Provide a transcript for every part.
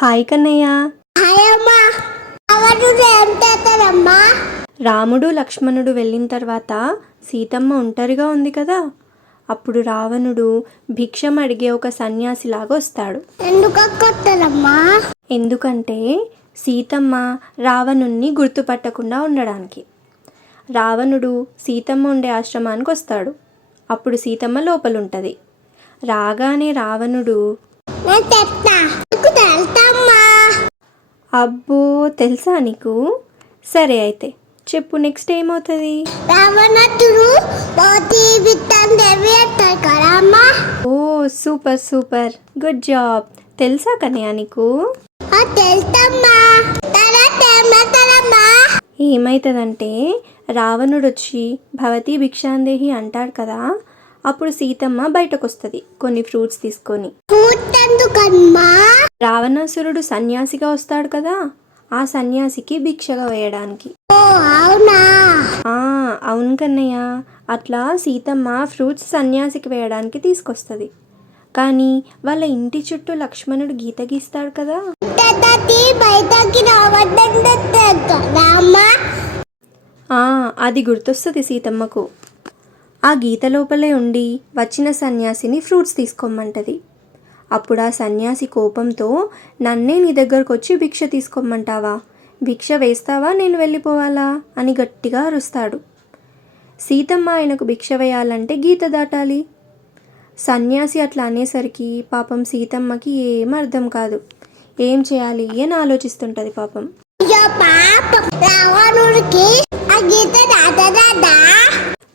Hi Kannayya. Hi అమ్మా. రావణుడు ఏం చేస్తాడమ్మా? రాముడు లక్ష్మణుడు వెళ్ళిన తర్వాత సీతమ్మ ఒంటరిగా ఉంది కదా, అప్పుడు రావణుడు భిక్షం అడిగే ఒక సన్యాసిలాగా వస్తాడు. ఎందుకు కొట్టారమ్మా? ఎందుకంటే సీతమ్మ రావణుణ్ణి గుర్తుపట్టకుండా ఉండడానికి. రావణుడు సీతమ్మ ఉండే ఆశ్రమానికి వస్తాడు. అప్పుడు సీతమ్మ లోపలుంటుంది. రాగానే రావణుడు, నేను చెప్తా, నీకు తెలుసమ్మా? అబ్బో తెలుసా నీకు? సరే అయితే చెప్పు, నెక్స్ట్ ఏమవుతుంది? రావణుడు పోటీ విత్తనం దేవి అంటారు కదా అమ్మా. ఓ సూపర్ సూపర్, గుడ్ జాబ్. తెలుసా కన్నయ్య నీకు? తెలుసమ్మా. తర్వాత ఏమవుతారమ్మా? ఏమవుతుందంటే రావణుడు వచ్చి భవతి భిక్షాందేహి అంటాడు కదా, అప్పుడు సీతమ్మ బయటకు వస్తుంది కొన్ని ఫ్రూట్స్ తీసుకొని. ఎందుకమ్మా? రావణాసురుడు సన్యాసిగా వస్తాడు కదా, ఆ సన్యాసికి భిక్షగా వేయడానికి. ఓ అవునా? అవును కన్నయ్య. అట్లా సీతమ్మ ఫ్రూట్స్ సన్యాసికి వేయడానికి తీసుకొస్తుంది. కానీ వాళ్ళ ఇంటి చుట్టూ లక్ష్మణుడు గీత గీస్తాడు కదా. బయటకి రావద్దమ్మా. అది గుర్తొస్తుంది సీతమ్మకు. ఆ గీత లోపలే ఉండి వచ్చిన సన్యాసిని ఫ్రూట్స్ తీసుకోమంటది. అప్పుడు ఆ సన్యాసి కోపంతో, నన్నే నీ దగ్గరకు వచ్చి భిక్ష తీసుకోమంటావా? భిక్ష వేస్తావా, నేను వెళ్ళిపోవాలా అని గట్టిగా అరుస్తాడు. సీతమ్మ ఆయనకు భిక్ష వేయాలంటే గీత దాటాలి. సన్యాసి అట్లా అనేసరికి పాపం సీతమ్మకి ఏం అర్థం కాదు. ఏం చేయాలి అని ఆలోచిస్తుంటుంది పాపం.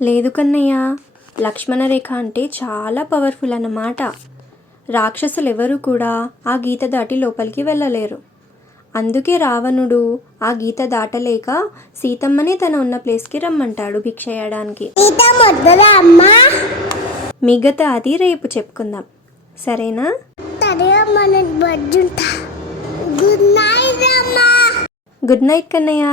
లేదు కన్నయ్య, లక్ష్మణ రేఖ అంటే చాలా పవర్ఫుల్ అన్నమాట. రాక్షసులు ఎవరు కూడా ఆ గీత దాటి లోపలికి వెళ్ళలేరు. అందుకే రావణుడు ఆ గీత దాటలేక సీతమ్మనే తన ఉన్న ప్లేస్కి రమ్మంటాడు భిక్ష వేయడానికి. మిగతా అది రేపు చెప్పుకుందాం, సరేనా? గుడ్ నైట్ అమ్మా. Good night Kannayya.